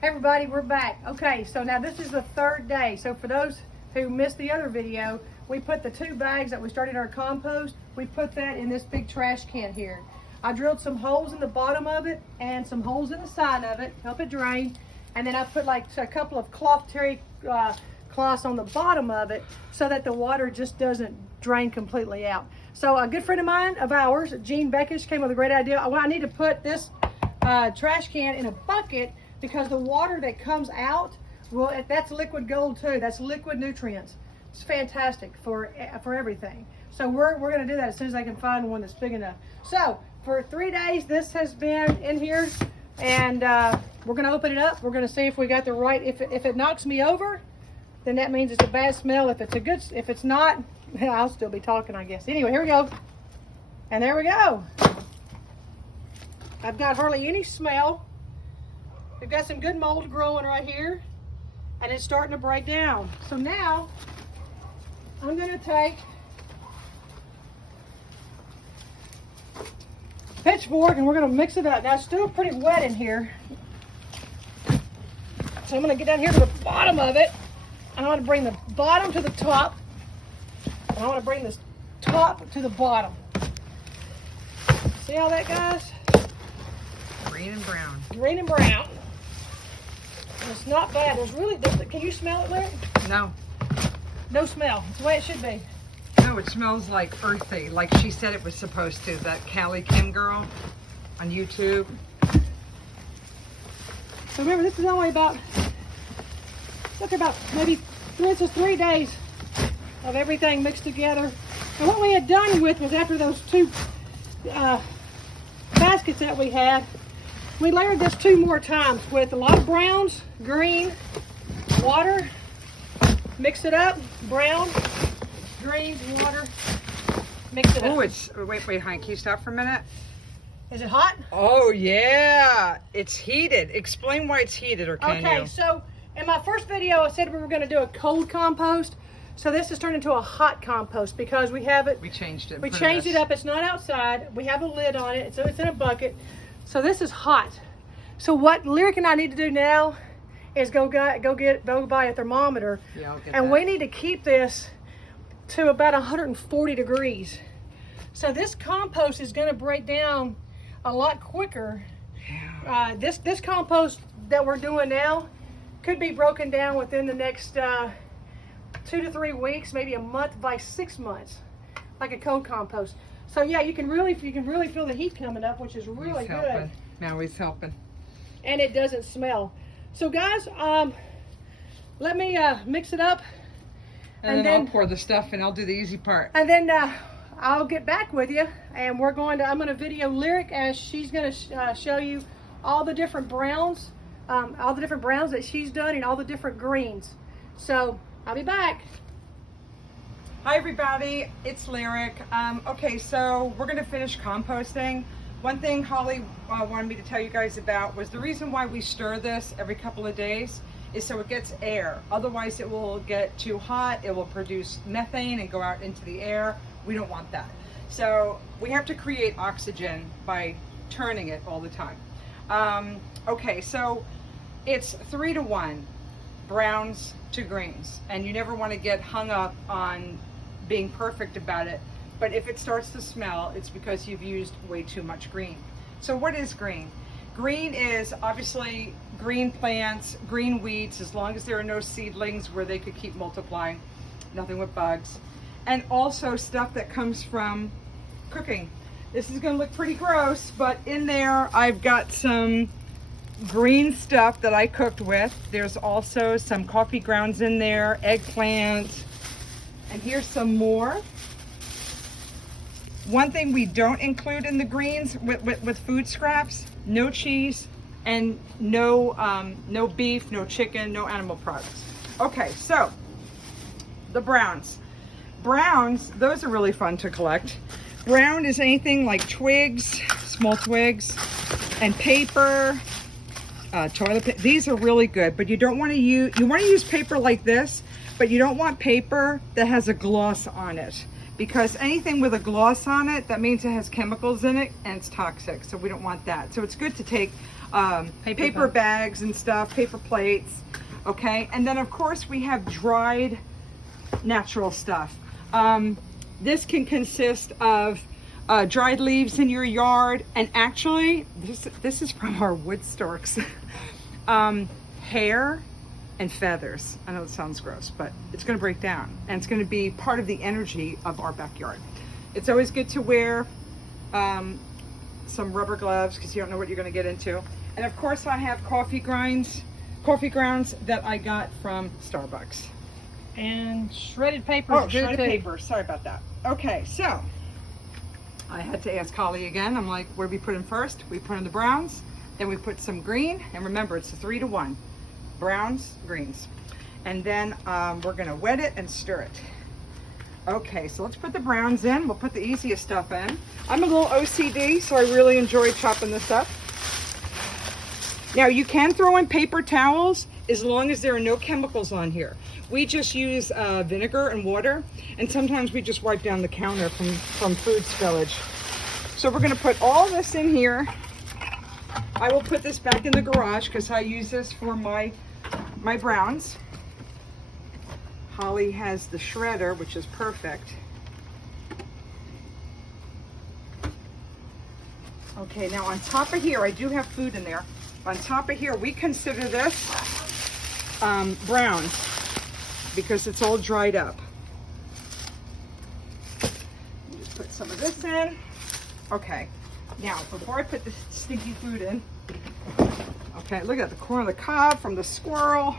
Hey everybody, we're back. Okay, so now this is the third day. So for those who missed the other video, we put the 2 bags that we started our compost, we put that in this big trash can here. I drilled some holes in the bottom of it and some holes in the side of it, help it drain. And then I put like a couple of terry cloths on the bottom of it so that the water just doesn't drain completely out. So a good friend of mine, of ours, Jean Beckish, came with a great idea. I need to put this trash can in a bucket because the water that comes out, well, that's liquid gold too. That's liquid nutrients. It's fantastic for everything. So we're going to do that as soon as I can find one that's big enough. So for 3 days, this has been in here, and we're going to open it up. We're going to see if we got the right. If it knocks me over, then that means it's a bad smell. If it's not, I'll still be talking, I guess. Anyway, here we go. And there we go. I've got hardly any smell. We've got some good mold growing right here, and it's starting to break down. So now I'm going to take a pitchfork and we're going to mix it up. Now it's still pretty wet in here, so I'm going to get down here to the bottom of it, and I want to bring the bottom to the top, and I want to bring this top to the bottom. See all that, guys? Green and brown. Green and brown. It's not bad. Can you smell it, Larry? No. No smell. It's the way it should be. No, it smells like earthy, like she said it was supposed to, that Callie Kim girl on YouTube. So remember, this is only about, look, about maybe 3 days of everything mixed together. And what we had done with was, after those 2 baskets that we had, we layered this 2 more times with a lot of browns, green, water, mix it up, brown, green, water, mix it up. Oh, it's, wait, honey, can you stop for a minute? Is it hot? Oh, yeah, it's heated. Explain why it's heated, or can you? Okay, so in my first video, I said we were going to do a cold compost. So this has turned into a hot compost because we have it. We changed it. We changed it up. It's not outside. We have a lid on it, so it's in a bucket. So this is hot. So what Lyric and I need to do now is go buy a thermometer. Yeah, I'll get and that. we need to keep this to about 140 degrees. So this compost is going to break down a lot quicker. Yeah. This compost that we're doing now could be broken down within the next 2 to 3 weeks, maybe a month, by 6 months, like a cold compost. So yeah, you can really feel the heat coming up, which is really He's good. helping. Now he's helping. And it doesn't smell. So guys, let me mix it up, And then I'll pour the stuff and I'll do the easy part. and then I'll get back with you, and I'm going to video Lyric as she's going to show you all the different browns, that she's done, and all the different greens. So I'll be back. Hi everybody, it's Lyric. Okay, so we're gonna finish composting. One thing Holly wanted me to tell you guys about was the reason why we stir this every couple of days is so it gets air. Otherwise it will get too hot, it will produce methane and go out into the air. We don't want that. So we have to create oxygen by turning it all the time. Okay, so it's 3 to 1, browns to greens, and you never want to get hung up on being perfect about it, but if it starts to smell, it's because you've used way too much green. So what is green? Green is obviously green plants, green weeds, as long as there are no seedlings where they could keep multiplying, nothing with bugs, and also stuff that comes from cooking. This is going to look pretty gross, but in there I've got some green stuff that I cooked with. There's also some coffee grounds in there, eggplant, and here's some more. One thing we don't include in the greens with food scraps, no cheese and no beef, no chicken, no animal products. Okay, so the browns. Browns, those are really fun to collect. Brown is anything like twigs, small twigs, and paper, toilet paper. These are really good, but you don't want to use, you want to use paper like this, but you don't want paper that has a gloss on it, because anything with a gloss on it, that means it has chemicals in it and it's toxic, so we don't want that. So it's good to take paper bags and stuff, paper plates, okay? And then of course we have dried natural stuff. This can consist of dried leaves in your yard, and actually this is from our wood storks. Hair and feathers. I know it sounds gross, but it's going to break down and it's going to be part of the energy of our backyard. It's always good to wear some rubber gloves because you don't know what you're going to get into. And of course I have coffee grounds that I got from Starbucks. And shredded paper. Oh, shredded paper. Sorry about that. Okay, so I had to ask Holly again. I'm like, what do we put in first? We put in the browns, then we put some green, and remember it's a 3-to-1. Browns, greens. And then we're gonna wet it and stir it. Okay, so let's put the browns in. We'll put the easiest stuff in. I'm a little OCD, so I really enjoy chopping this up. Now you can throw in paper towels as long as there are no chemicals on here. We just use vinegar and water, and sometimes we just wipe down the counter from food spillage. So we're gonna put all this in here. I will put this back in the garage because I use this for my browns. Holly has the shredder, which is perfect. Okay, now on top of here, I do have food in there. On top of here, we consider this browns because it's all dried up. Just put some of this in. Okay, now before I put this stinky food in, okay, look at the corn of the cob from the squirrel.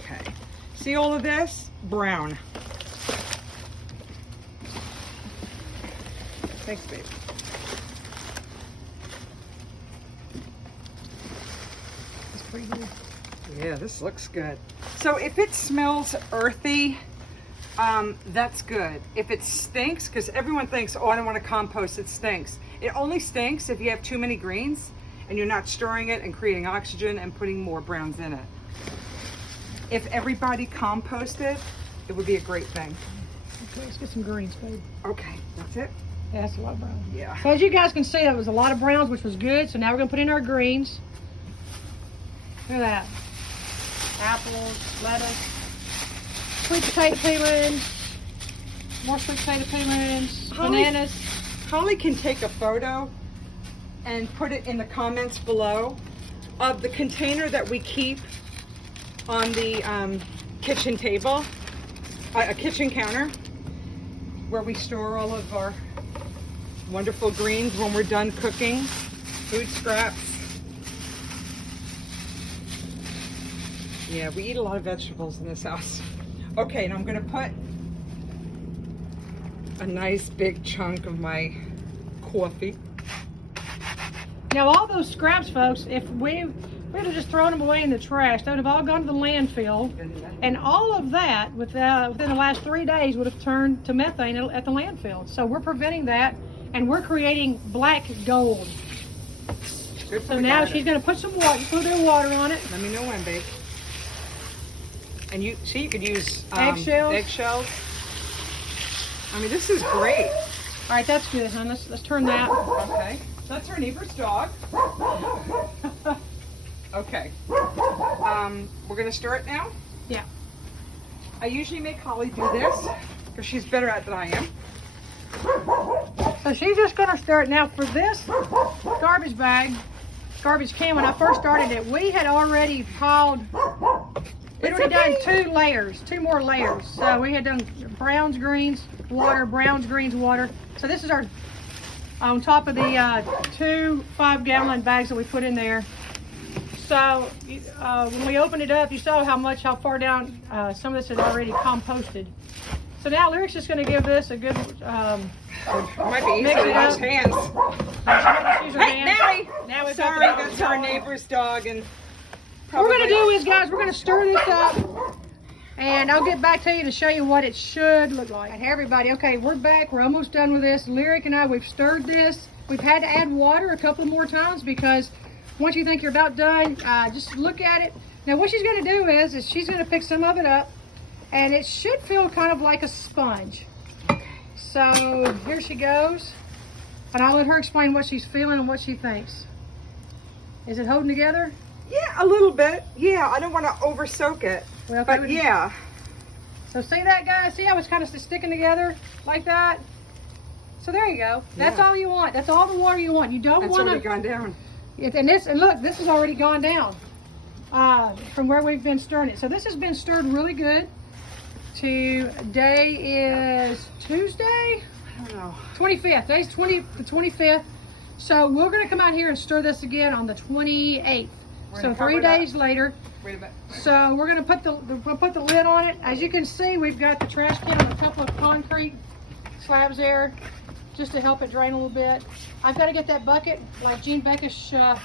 Okay, see all of this? Brown. Thanks, babe. It's pretty good. Yeah, this looks good. So if it smells earthy, that's good. If it stinks, because everyone thinks, oh, I don't want to compost, it stinks. It only stinks if you have too many greens and you're not storing it and creating oxygen and putting more browns in it. If everybody composted, it would be a great thing. Okay, let's get some greens, babe. Okay, that's it? Yeah, that's a lot of browns. Yeah. So as you guys can see, that was a lot of browns, which was good. So now we're going to put in our greens. Look at that. Apples, lettuce, sweet potato peelings, more sweet potato peelings, bananas. Holly can take a photo and put it in the comments below of the container that we keep on the kitchen table, a kitchen counter, where we store all of our wonderful greens when we're done cooking, food scraps. Yeah, we eat a lot of vegetables in this house. Okay, and I'm gonna put a nice big chunk of my coffee. Now all those scraps, folks, if we would have just thrown them away in the trash, they would have all gone to the landfill, and all of that within the last 3 days would have turned to methane at the landfill. So we're preventing that, and we're creating black gold. So now she's going to put some water, put a little water on it. Let me know when, babe. And you see, you could use eggshells. I mean, this is great. All right, that's good, hon. Let's turn that. Okay, that's our neighbor's dog. Okay. We're gonna stir it now. Yeah. I usually make Holly do this because she's better at it than I am. So she's just gonna stir it now. For this garbage can, when I first started it, we had already piled. We'd already done 2 more layers. So we had done browns, greens, water, browns, greens, water. So this is our, on top of the 2 5-gallon bags that we put in there. So when we opened it up, you saw how far down some of this had already composted. So now Lyric's just gonna give this a good might be easier to use hands. Hey, Mary! Now we've Sorry, that's our neighbor's dog, and what we're gonna do is, guys, we're gonna stir this up, and I'll get back to you to show you what it should look like. Hey everybody, okay, we're back. We're almost done with this. Lyric and I, we've stirred this. We've had to add water a couple more times because once you think you're about done, just look at it. Now what she's gonna do is she's gonna pick some of it up, and it should feel kind of like a sponge. So here she goes. And I'll let her explain what she's feeling and what she thinks. Is it holding together? Yeah, a little bit. Yeah, I don't want to over soak it. Well, but yeah. So see that, guys? See how it's kind of sticking together like that? So there you go. That's all you want. That's all the water you want. You don't want to. It's already gone down. And look, this has already gone down from where we've been stirring it. So this has been stirred really good. Today is Tuesday. I don't know. 25th. Today's the 25th. So we're going to come out here and stir this again on the 28th. So 3 days later. Wait a minute. So we're going to put the lid on it. As you can see, we've got the trash can on a couple of concrete slabs there, just to help it drain a little bit. I've got to get that bucket, like Gene Beckish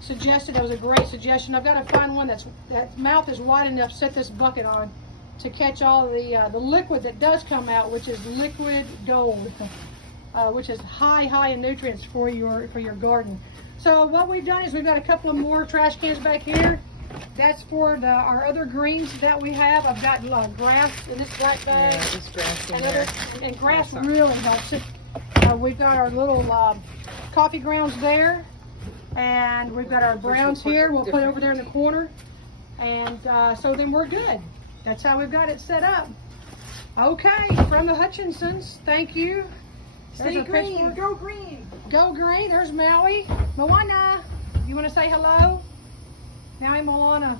suggested. That was a great suggestion. I've got to find one that mouth is wide enough to set this bucket on to catch all the liquid that does come out, which is liquid gold, which is high in nutrients for your garden. So what we've done is we've got a couple of more trash cans back here. That's for our other greens that we have. I've got grass in this black bag. Yeah, just grass in and there. And grass really helps it. We've got our little coffee grounds there, and we've got our browns here. We'll put it over there in the corner, and so then we're good. That's how we've got it set up. Okay, from the Hutchinsons, thank you. Stay green. Go green. Go green. There's Maui. Moana, you want to say hello? Maui, Moana.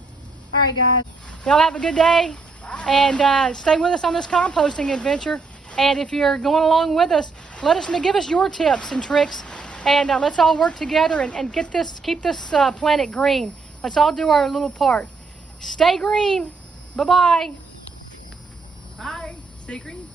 All right, guys. Y'all have a good day. Bye. And stay with us on this composting adventure. And if you're going along with us, let us know, give us your tips and tricks. And let's all work together and keep this planet green. Let's all do our little part. Stay green. Bye-bye. Bye. Stay green.